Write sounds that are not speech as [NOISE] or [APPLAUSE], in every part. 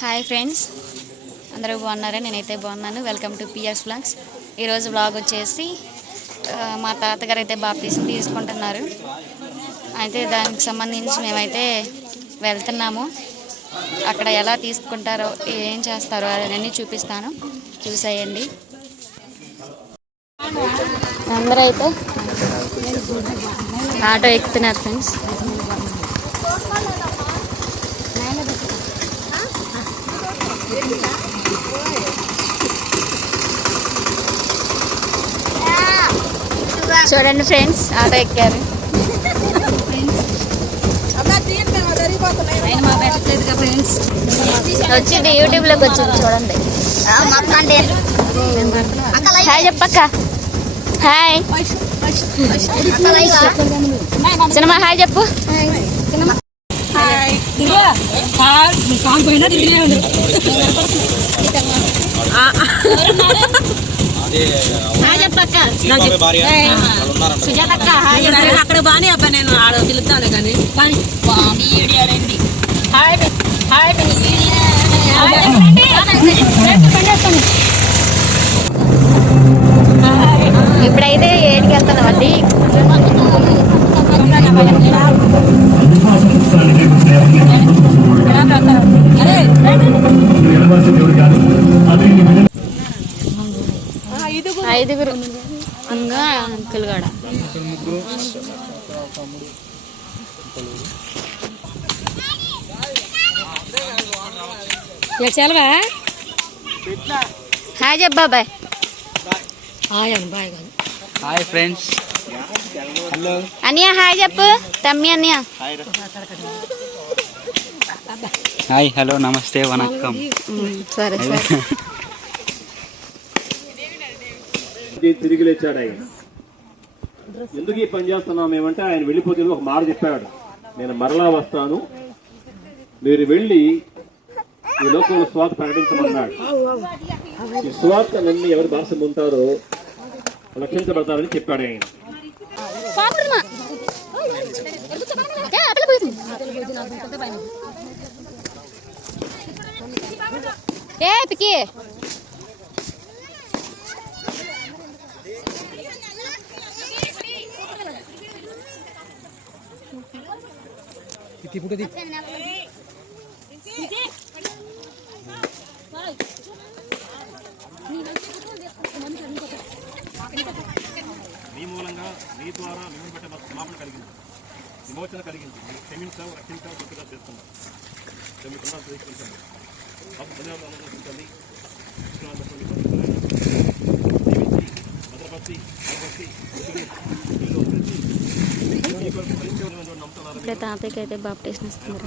Hi friends. అందరూ బాగున్నారా? నేనైతే బాగున్నాను. Welcome to PS blogs. ఈరోజు బ్లాగ్ వచ్చేసి మా తాతగారు అయితే బాప్తీసం తీసుకుంటున్నారు. అయితే దానికి సంబంధించి మేమైతే వెళ్తున్నాము. అక్కడ ఎలా తీసుకుంటారో ఏం చేస్తారో అవన్నీ చూపిస్తాను. చూసేయండి. అందరూ అయితే ఆటో ఎక్కుతున్నారు ఫ్రెండ్స్. చూడండి ఫ్రెండ్స్ ఆటో ఎక్కారు. వచ్చింది యూట్యూబ్లోకి వచ్చింది చూడండి. హాయ్ చెప్పక్క. హాయ్. సినిమా హాయ్ చెప్పు. హాయ్. సుజాతక్క హాయ్. అక్కడ బానే అబ్బా నేను ఆడ పిలుస్తాను కానీ. కానీ హాయ్ హాయ్ అంకుల్ కూడా చాలవా హాయ్ చెప్పు బాబాయ్. హాయ్ అని బాయ్ కాదు. Hi friends. హలో. అన్నయ్య హాయ్ చెప్పు. తమ్మి అన్నయ్య హాయ్ హలో నమస్తే వనక్కం. సరే సరే. [LAUGHS] తిరిగి లేచాడు ఆయన. ఎందుకు ఈ పని చేస్తున్నాం ఏమంటే ఆయన వెళ్ళిపోతే ఒక మాట చెప్పాడు. నేను మరలా వస్తాను. మీరు వెళ్ళి ఈ లోకంలో స్వార్థ ప్రకటించమన్నాడు. ఈ స్వార్థ నన్ను ఎవరు భాష ఉంటారో రక్షించబడతారని చెప్పాడు ఆయన. ఏ పికి మీ మూలంగా మీ ద్వారా మిమ్మల్ని పెట్టే మాకు కలిగింది విమోచన కలిగింది మీరు క్షమించావు రక్షించావు గుర్తుగా చేస్తున్నాం మీకు తెలుసుకుంటాను మాకు ధన్యవాదాలు అనుకుంటుంది భద్రపతి భద్రపతి ఇప్పుడే తాతయ్యకి అయితే బాప్టేషన్ ఇస్తున్నారు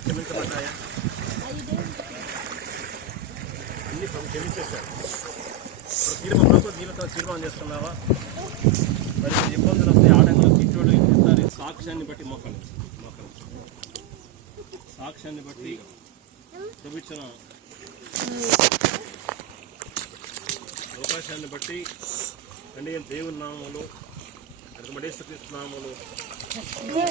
క్షమించబడ్డాయా అన్ని తీర్మానం ప్రభుత్వ దీనితో తీర్మానం చేస్తున్నావా మరి ఇబ్బందులు వస్తాయి ఆటంకులు తీర్చోడు ఇస్తారు సాక్ష్యాన్ని బట్టి మొక్కలు. సాక్ష్యాన్ని బట్టి చూపించిన అవకాశాన్ని బట్టి అంటే దేవుని నామములు మడేశ్వర నామములు తన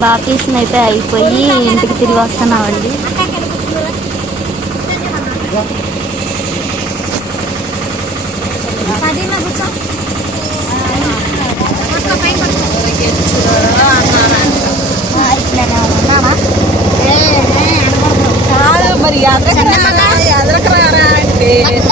బాప్తీసం అయితే అయిపోయి ఇంటికి తిరిగి వస్తున్నామండి. రారా అంటే